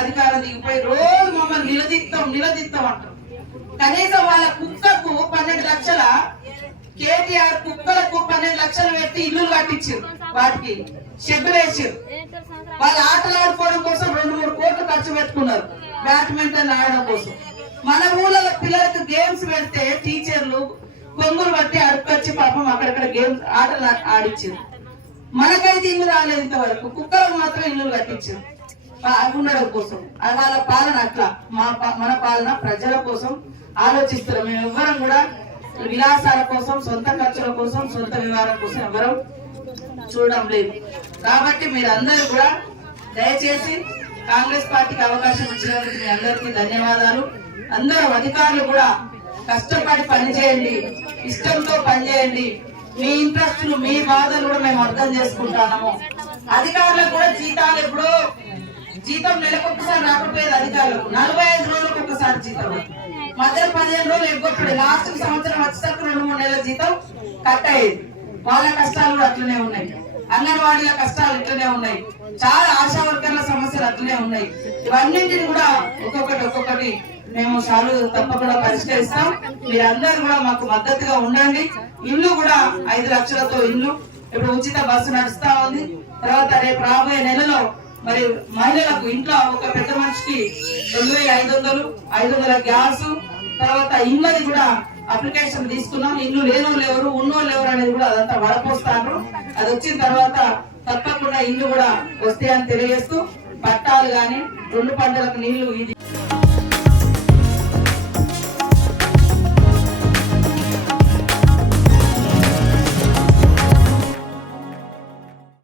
అధికారం దిగిపోయి రోజు మమ్మల్ని నిలదీస్తాం అంటారు. కనీసం వాళ్ళ కుక్కకు 12 లక్షల కేటీఆర్ కుక్కలకు 12 లక్షలు పెట్టి ఇల్లు కట్టించారు, వాటికి షెడ్డులు వేసారు. వాళ్ళు ఆటలు ఆడుకోవడం కోసం 2-3 కోట్లు ఖర్చు పెట్టుకున్నారు బ్యాడ్మింటన్ ఆడడం కోసం. మన ఊళ్ళో పిల్లలకు గేమ్స్ పెడితే టీచర్లు కొంగులు బట్టి అడుకొచ్చి పాపం అక్కడక్కడ గేమ్స్ ఆటలు ఆడిచ్చారు. మనకైతే ఇల్లు రాలేదు ఇంతవరకు, కుక్కలకు మాత్రం ఇల్లు కట్టించారు ఉండడం కోసం. వాళ్ళ పాలన అట్లా, మన పాలన ప్రజల కోసం ఆలోచిస్తారు. మేము ఎవ్వరం కూడా విలాసాల కోసం, సొంత ఖర్చుల కోసం, సొంత వివరాల కోసం ఎవరం చూడడం లేదు. కాబట్టి మీరందరూ కూడా దయచేసి కాంగ్రెస్ పార్టీకి అవకాశం ఇచ్చినందుకు మీ అందరికీ ధన్యవాదాలు. అందరూ అధికారులు కూడా కష్టపడి పనిచేయండి, ఇష్టంతో పనిచేయండి. మీ ఇంట్రెస్టులు, మీ బాధలు కూడా మేము అర్థం చేసుకుంటాము. అధికారులకు కూడా జీతాలు ఎప్పుడో జీతం నెలకొకసారి రాకపోయేది అధికారులకు, 45 రోజులకు ఒకసారి జీతం, మధ్యలో 15 రోజులు ఎగ్గొట్టుడు, లాస్ట్ సంవత్సరం వచ్చేసరికి 2-3 నెలల జీతం కట్ అయ్యేది. వాళ్ళ కష్టాలు కూడా అట్లనే ఉన్నాయి, అంగన్వాడీల కష్టాలు ఇట్లనే ఉన్నాయి, చాలా ఆశా వర్కర్ల సమస్యలు అట్లనే ఉన్నాయి. ఇవన్నింటిని కూడా ఒక్కొక్కటి మేము తప్పకుండా పరిష్కరిస్తాం. మీరందరూ కూడా మాకు మద్దతుగా ఉండండి. ఇల్లు కూడా 5 లక్షలతో ఇల్లు, ఇప్పుడు ఉచిత బస్సు నడుస్తా ఉంది. తర్వాత రేపు రాబోయే నెలలో మరి మహిళలకు ఇంట్లో ఒక పెద్ద మనిషికి 2500 గ్యాస్, తర్వాత ఇళ్ళది కూడా అప్లికేషన్ తీసుకున్నాం. ఇల్లు లేనోళ్ళు ఎవరు, ఉన్నోళ్ళు ఎవరు అనేది కూడా అదంతా వడపోస్తారు. అది వచ్చిన తర్వాత తప్పకుండా ఇల్లు కూడా వస్తాయని తెలియజేస్తూ, పట్టాలు గాని 2 పంటలకు నీళ్లు